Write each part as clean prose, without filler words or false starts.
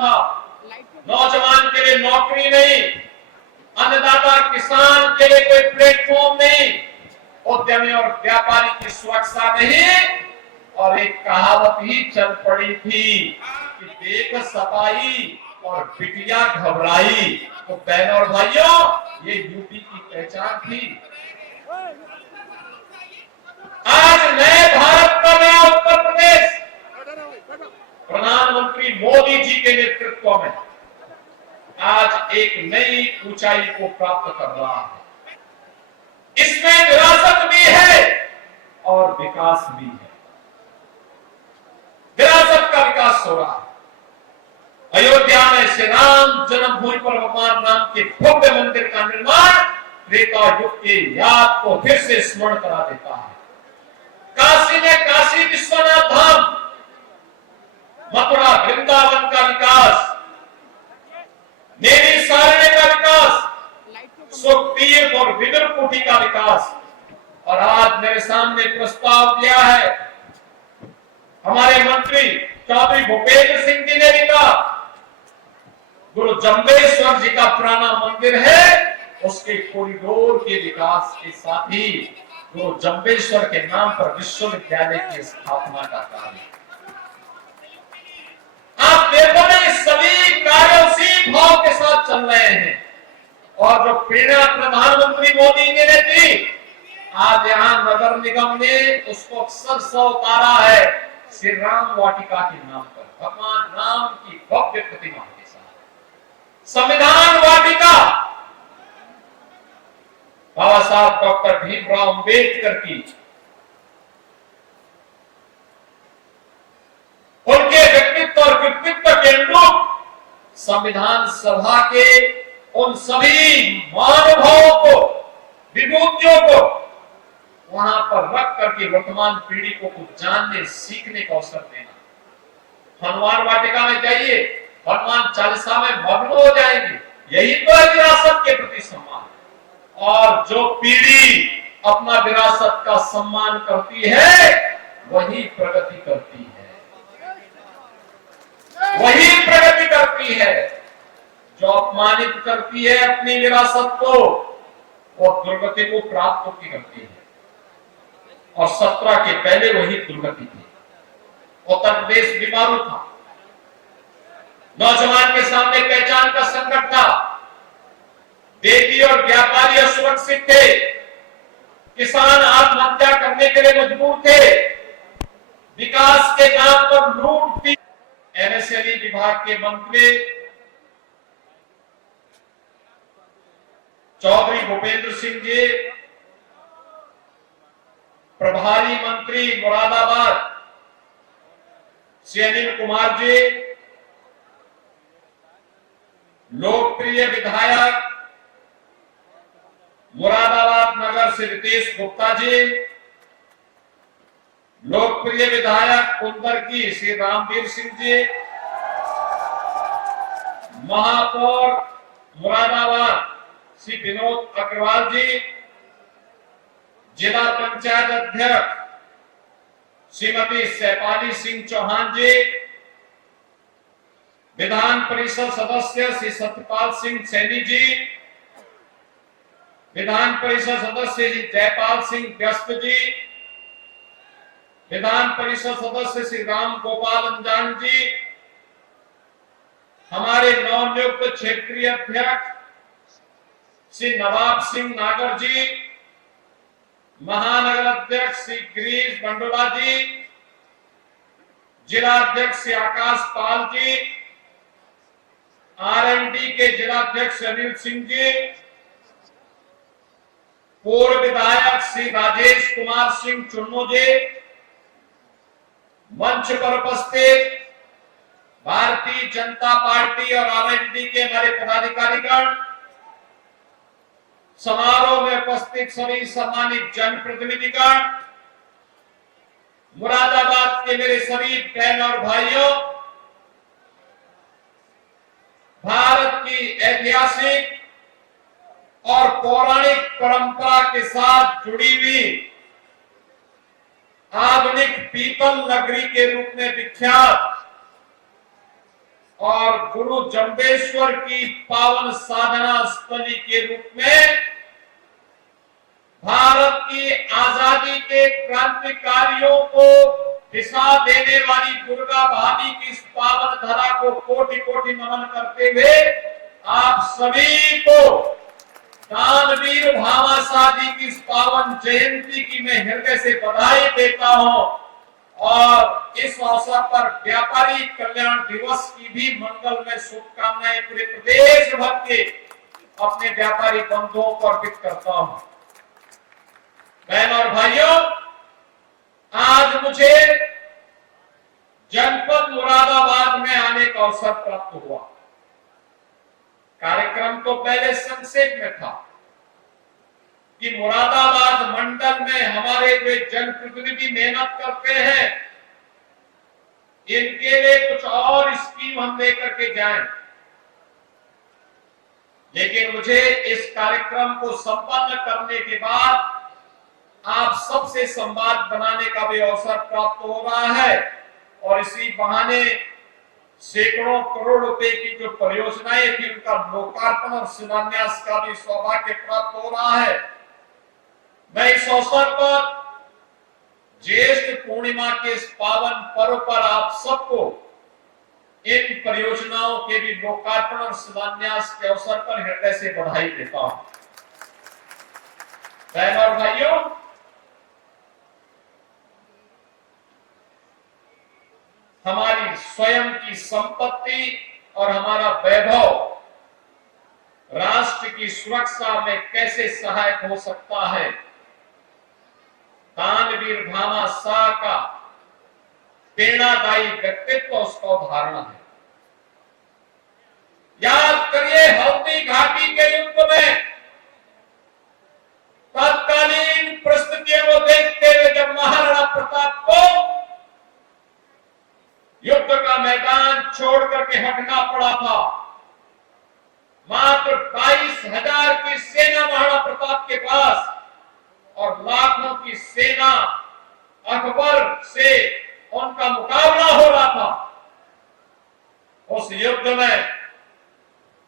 था। नौजवान के लिए नौकरी नहीं, अन्नदाता किसान के लिए कोई प्लेटफॉर्म नहीं, उद्यमी और व्यापारी की सुरक्षा नहीं, और एक कहावत ही चल पड़ी थी कि देख सताई और बिटिया घबराई। तो बहनों और भाइयों, ये यूपी की पहचान थी। आज नए भारत का नया उत्तर प्रदेश प्रधानमंत्री मोदी जी के नेतृत्व में आज एक नई ऊंचाई को प्राप्त कर रहा है। इसमें विरासत भी है और विकास भी है। विरासत का विकास हो रहा है। अयोध्या में श्री राम जन्मभूमि पर भगवान राम के भव्य मंदिर का निर्माण त्रेता युग के याद को फिर से स्मरण करा देता है। काशी में काशी विश्वनाथ धाम, मथुरा वृंदावन का विकास, नेमी सारण्य का विकास, सुखतीर्थ और विदुरकुटी का विकास, और आज मेरे सामने प्रस्ताव दिया है हमारे मंत्री चौधरी भूपेंद्र सिंह जी ने भी कहा, गुरु जम्बेश्वर जी का पुराना मंदिर है, उसके कॉरिडोर के विकास के साथ ही गुरु जम्बेश्वर के नाम पर विश्वविद्यालय की स्थापना का कार्य। आप देखो ना, ये सभी कार्य उसी भाव के साथ चल रहे हैं। और जो प्रेरणा प्रधानमंत्री मोदी जी ने दी, आज यहाँ नगर निगम ने उसको अक्सर से उतारा है श्री राम वाटिका के नाम पर, भगवान राम की भव्य प्रतिमा के साथ संविधान वाटिका। बाबा साहब डॉक्टर भीमराव अंबेडकर की, उनके व्यक्तित्व और व्यक्तित्व के अनुरूप संविधान सभा के उन सभी महानुभावों को, विभूतियों को वहां पर रख करके वर्तमान पीढ़ी को कुछ जानने सीखने का अवसर देना। हनुमान वाटिका में जाइए, हनुमान चालीसा में मग्न हो जाएंगे। यही तो है विरासत के प्रति सम्मान। और जो पीढ़ी अपना विरासत का सम्मान करती है वही प्रगति करती है, वही प्रगति करती है। जो अपमानित करती है अपनी विरासत को, वो दुर्गति को प्राप्त होती करती है। और 17 के पहले वही दुर्गति थी। उत्तर प्रदेश बीमारू था, नौजवान के सामने पहचान का संकट था, बेटी और व्यापारी असुरक्षित थे, किसान आत्महत्या करने के लिए मजबूर थे, विकास के नाम पर लूट थी। एमएसएमई विभाग के मंत्री चौधरी भूपेंद्र सिंह जी, प्रभारी मंत्री मुरादाबाद श्री अनिल कुमार जी, लोकप्रिय विधायक मुरादाबाद नगर से रितेश गुप्ता जी, लोकप्रिय विधायक कुंदर की श्री रामवीर सिंह जी, महापौर मुरादाबाद श्री विनोद अग्रवाल जी, जिला पंचायत अध्यक्ष श्रीमती सैपाली सिंह चौहान जी, विधान परिषद सदस्य श्री सत्यपाल सिंह सैनी जी, विधान परिषद सदस्य श्री जयपाल सिंह व्यस्त जी, विधान परिषद सदस्य श्री राम गोपाल अंजान जी, हमारे नवनियुक्त क्षेत्रीय अध्यक्ष श्री नवाब सिंह नागर जी, महानगर अध्यक्ष श्री गिरीश मंडोला जी, जिला अध्यक्ष श्री आकाश पाल जी, आरएनडी के जिला अध्यक्ष अनिल सिंह जी, पूर्व विधायक श्री राजेश कुमार सिंह चुन्नू जी, मंच पर उपस्थित भारतीय जनता पार्टी और आरएनडी के हमारे पदाधिकारीगण, समारोह में उपस्थित सभी सम्मानित जनप्रतिनिधिगण, मुरादाबाद के मेरे सभी बहन और भाइयों, भारत की ऐतिहासिक और पौराणिक परंपरा के साथ जुड़ी हुई आधुनिक पीतल नगरी के रूप में विख्यात और गुरु जम्बेश्वर की पावन साधना स्थली के रूप में भारत की आजादी के क्रांतिकारियों को दिशा देने वाली दुर्गा भाभी की इस पावन धरा को कोटि कोटि नमन करते हुए आप सभी को दानवीर भामाशाह जी की इस पावन जयंती की मैं हृदय से बधाई देता हूं और इस अवसर पर व्यापारी कल्याण दिवस की भी मंगलमय शुभकामनाएं पूरे प्रदेश भर के अपने व्यापारी बंधुओं को अर्पित करता हूं। बहन और भाइयों, आज मुझे जनपद मुरादाबाद में आने का अवसर प्राप्त हुआ। कार्यक्रम तो पहले संक्षेप में था कि मुरादाबाद मंडल में हमारे जो जनप्रतिनिधि मेहनत करते हैं, इनके लिए कुछ और स्कीम हम लेकर के जाएं। लेकिन मुझे इस कार्यक्रम को संपन्न करने के बाद आप सबसे संवाद बनाने का भी अवसर प्राप्त हो रहा है और इसी बहाने सैकड़ों करोड़ रुपए की जो परियोजनाएं थी उनका लोकार्पण और शिलान्यास का भी सौभाग्य प्राप्त हो रहा है। मैं इस अवसर पर ज्येष्ठ पूर्णिमा के इस पावन पर्व पर आप सबको इन परियोजनाओं के भी लोकार्पण और शिलान्यास के अवसर पर हृदय से बधाई देता हूं। बहन और भाइयों, हमारी स्वयं की संपत्ति और हमारा वैभव राष्ट्र की सुरक्षा में कैसे सहायक हो सकता है, दानवीर भामाशाह का प्रेरणादायी व्यक्तित्व उसका उदाहरण है। याद करिए, हल्दी घाटी के युद्ध में तत्कालीन परिस्थितियों को देखते हुए जब महाराणा प्रताप को युद्ध का मैदान छोड़ करके हटना पड़ा था, मात्र 22,000 की सेना महाराणा प्रताप के पास और लाखों की सेना अकबर से उनका मुकाबला हो रहा था। उस युद्ध में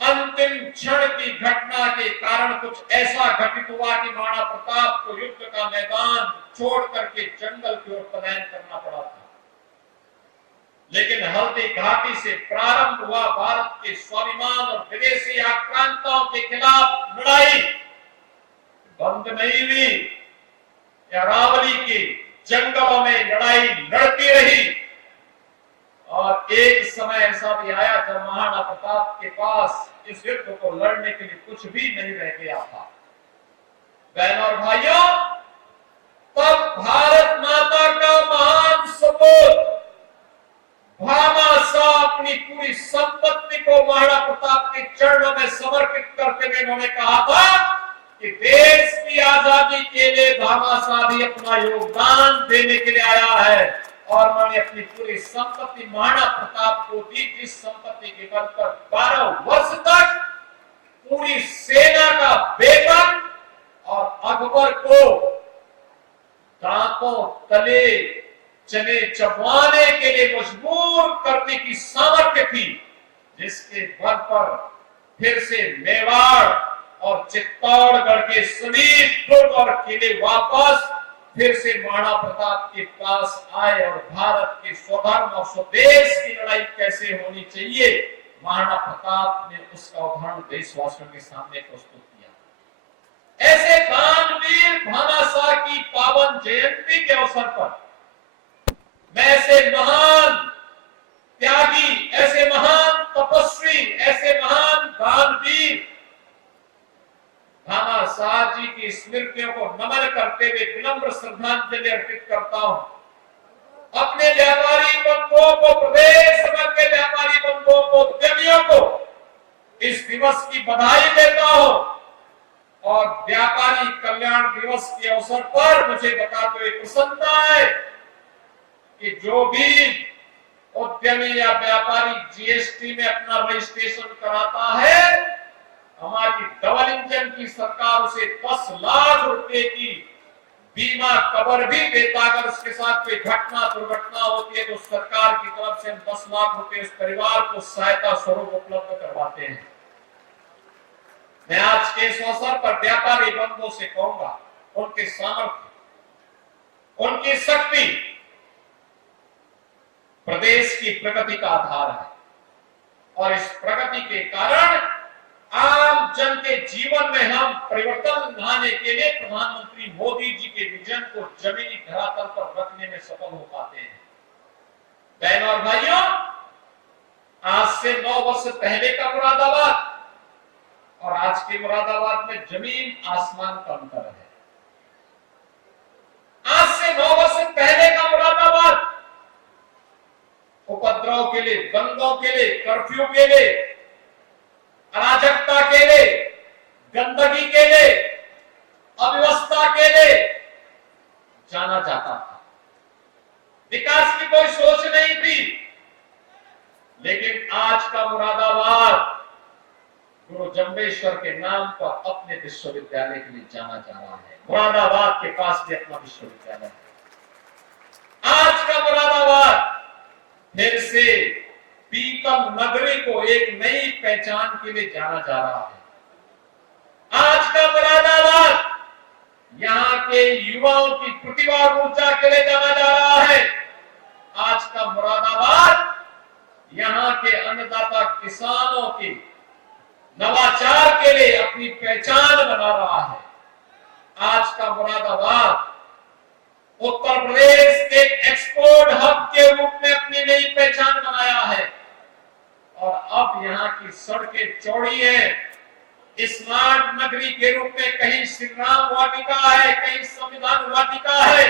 अंतिम क्षण की घटना के कारण कुछ ऐसा घटित हुआ कि महाराणा प्रताप को युद्ध का मैदान छोड़ करके जंगल की ओर पलायन करना पड़ा था। लेकिन हल्दी घाटी से प्रारंभ हुआ भारत के स्वाभिमान और विदेशी आक्रांताओं के खिलाफ लड़ाई बंद नहीं हुई। अरावली के जंगलों में लड़ाई लड़ती रही और एक समय ऐसा भी आया जब महाराणा प्रताप के पास इस युद्ध को लड़ने के लिए कुछ भी नहीं रह गया था। बहन और भाइयों, तब भारत माता का महान सपूत भामाशाह अपनी पूरी संपत्ति को महाराणा प्रताप के चरणों में समर्पित करते हुए उन्होंने कहा था कि देश की आजादी के लिए भामाशाह भी अपना योगदान देने के लिए आया है और उन्होंने अपनी पूरी संपत्ति महाराणा प्रताप को दी, जिस संपत्ति के बल पर 12 वर्ष तक पूरी सेना का वेतन और अकबर को दांतों तले चने चबवाने के लिए मजबूर करने की सामर्थ्य थी, जिसके बल पर फिर से मेवाड़ और चित्तौड़गढ़ के सभी दुर्ग और किले वापस फिर से महाराणा प्रताप के पास आए और भारत के स्वधर्म और स्वदेश की लड़ाई कैसे होनी चाहिए महाराणा प्रताप ने उसका उदाहरण देशवासियों के सामने प्रस्तुत किया। ऐसे दानवीर भामाशाह की पावन जयंती के अवसर पर मैं ऐसे महान त्यागी, ऐसे महान तपस्वी, ऐसे महान दानवीर भामाशाह जी की स्मृतियों को नमन करते हुए विनम्र श्रद्धांजलि अर्पित करता हूं। अपने व्यापारी बंधुओं को, प्रदेश भर के व्यापारी बंधुओं को, उद्यमियों को इस दिवस की बधाई देता हूं और व्यापारी कल्याण दिवस के अवसर पर मुझे बताते हुए प्रसन्नता है कि जो भी उद्यमी या व्यापारी जीएसटी में अपना रजिस्ट्रेशन कराता है, हमारी डबल इंजन की सरकार उसे 10 लाख रुपए की बीमा कवर भी देता। अगर उसके साथ कोई घटना दुर्घटना होती है तो सरकार की तरफ से हम 10 लाख रुपए उस परिवार को सहायता स्वरूप उपलब्ध करवाते हैं। मैं आज के इस अवसर पर व्यापारी बंधुओं से कहूंगा, उनके सामर्थ्य, उनकी शक्ति प्रदेश की प्रगति का आधार है और इस प्रगति के कारण आम जन के जीवन में हम परिवर्तन लाने के लिए प्रधानमंत्री मोदी जी के विजन को जमीनी धरातल पर रखने में सफल हो पाते हैं। बहनों और भाइयों, आज से 9 वर्ष पहले का मुरादाबाद और आज के मुरादाबाद में जमीन आसमान का अंतर है। आज से 9 वर्ष पहले का मुरादाबाद उपद्रव के लिए, दंगों के लिए, कर्फ्यू के लिए, अराजकता के लिए, गंदगी के लिए, अव्यवस्था के लिए जाना जाता था। विकास की कोई सोच नहीं थी। लेकिन आज का मुरादाबाद गुरु जंबेश्वर के नाम पर अपने विश्वविद्यालय के लिए जाना जा रहा है। मुरादाबाद के पास भी अपना विश्वविद्यालय है। आज का मुरादाबाद फिर से पीतम नगरी को एक नई पहचान के लिए जाना जा रहा है। आज का मुरादाबाद यहाँ के युवाओं की प्रतिभा ऊर्जा के लिए जाना जा रहा है। आज का मुरादाबाद यहाँ के अन्नदाता किसानों की नवाचार के लिए अपनी पहचान बना रहा है। आज का मुरादाबाद उत्तर प्रदेश एक एक्सपोर्ट हब के रूप में अपनी नई पहचान बनाया है और अब यहाँ की सड़कें चौड़ी है। स्मार्ट नगरी के रूप में कहीं श्री राम वाटिका है, कहीं संविधान वाटिका है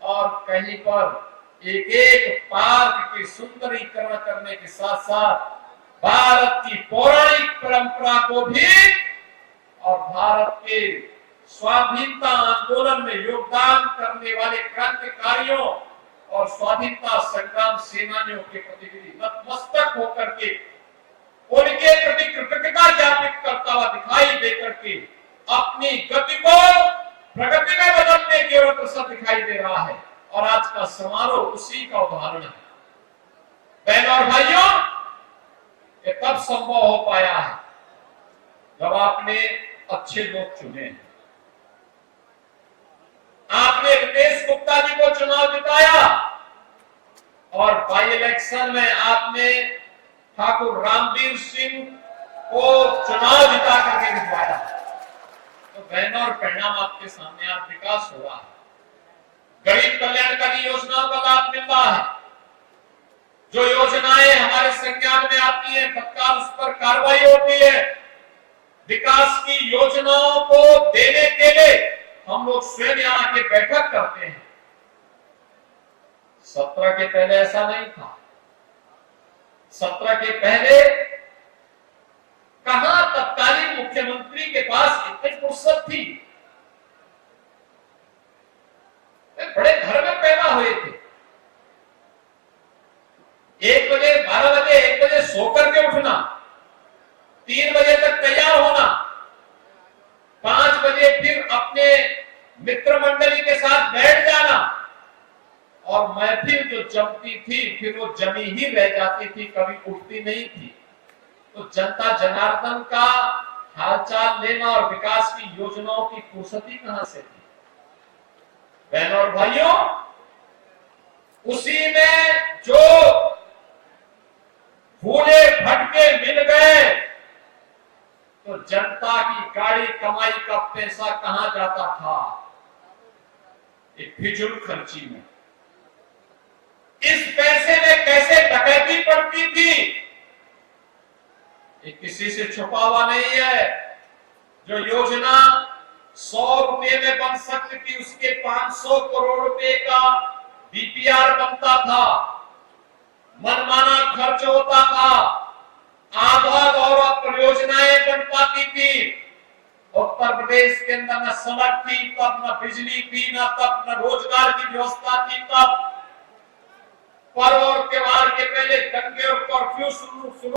और कहीं पर एक एक पार्क की सुंदरीकरण करने के साथ साथ भारत की पौराणिक परंपरा को भी और भारत के स्वाधीनता आंदोलन में योगदान करने वाले क्रांतिकारियों और स्वाधीनता संग्राम सेनानियों के प्रति नतमस्तक होकर के उनके प्रति कृतज्ञता ज्ञापित करता हुआ दिखाई देकर के अपनी गति को प्रगति में बदलने की ओर अग्रसर दिखाई दे रहा है और आज का समारोह उसी का उदाहरण है। बहनों और भाइयों, ये तब संभव हो पाया है जब आपने अच्छे लोग चुने हैं। आपने रितेश गुप्ता जी को चुनाव जिताया और बाई इलेक्शन में आपने ठाकुर रामवीर सिंह को चुनाव जिता करके जितवाया। तो बहनों और परिणाम आपके सामने, आज विकास हो रहा है, गरीब कल्याणकारी योजनाओं का लाभ मिल रहा है। जो योजनाएं हमारे संज्ञान में आती है तत्काल उस पर कार्रवाई होती है। विकास की योजनाओं को देने के लिए हम लोग स्वयं यहाँ के बैठक करते हैं। 17 के पहले ऐसा नहीं था। 17 के पहले कहां तत्कालीन मुख्यमंत्री के पास इतनी फुर्सत थी। बड़े घर में पैदा हुए थे। 1 बजे, 12 बजे, 1 बजे सो करके उठना, 3 बजे तक तैयार होना, 5 बजे फिर अपने मित्र मंडली के साथ बैठ जाना और महफिल जो जमती थी फिर वो जमी ही रह जाती थी, कभी उठती नहीं थी। तो जनता जनार्दन का हालचाल लेना और विकास की योजनाओं की फुर्सती कहां से थी। बहनों और भाइयों, उसी में जो फूले फटके मिल गए तो जनता की गाड़ी कमाई का पैसा कहां जाता था? एक फिजूल खर्ची में। इस पैसे में कैसे डकैती पड़ती थी ये किसी से छुपा हुआ नहीं है। जो योजना 100 रुपए में बन सकती थी उसके 500 करोड़ रुपए का डीपीआर बनता था, मनमाना खर्च होता था, आधा दौरा परियोजनाएं बन पाती थी। उत्तर प्रदेश के अंदर न सड़क थी, तब न बिजली थी, तब न रोजगार की व्यवस्था थी। तब पर्व और त्योहार के पहले दंगे और कर्फ्यू शुरू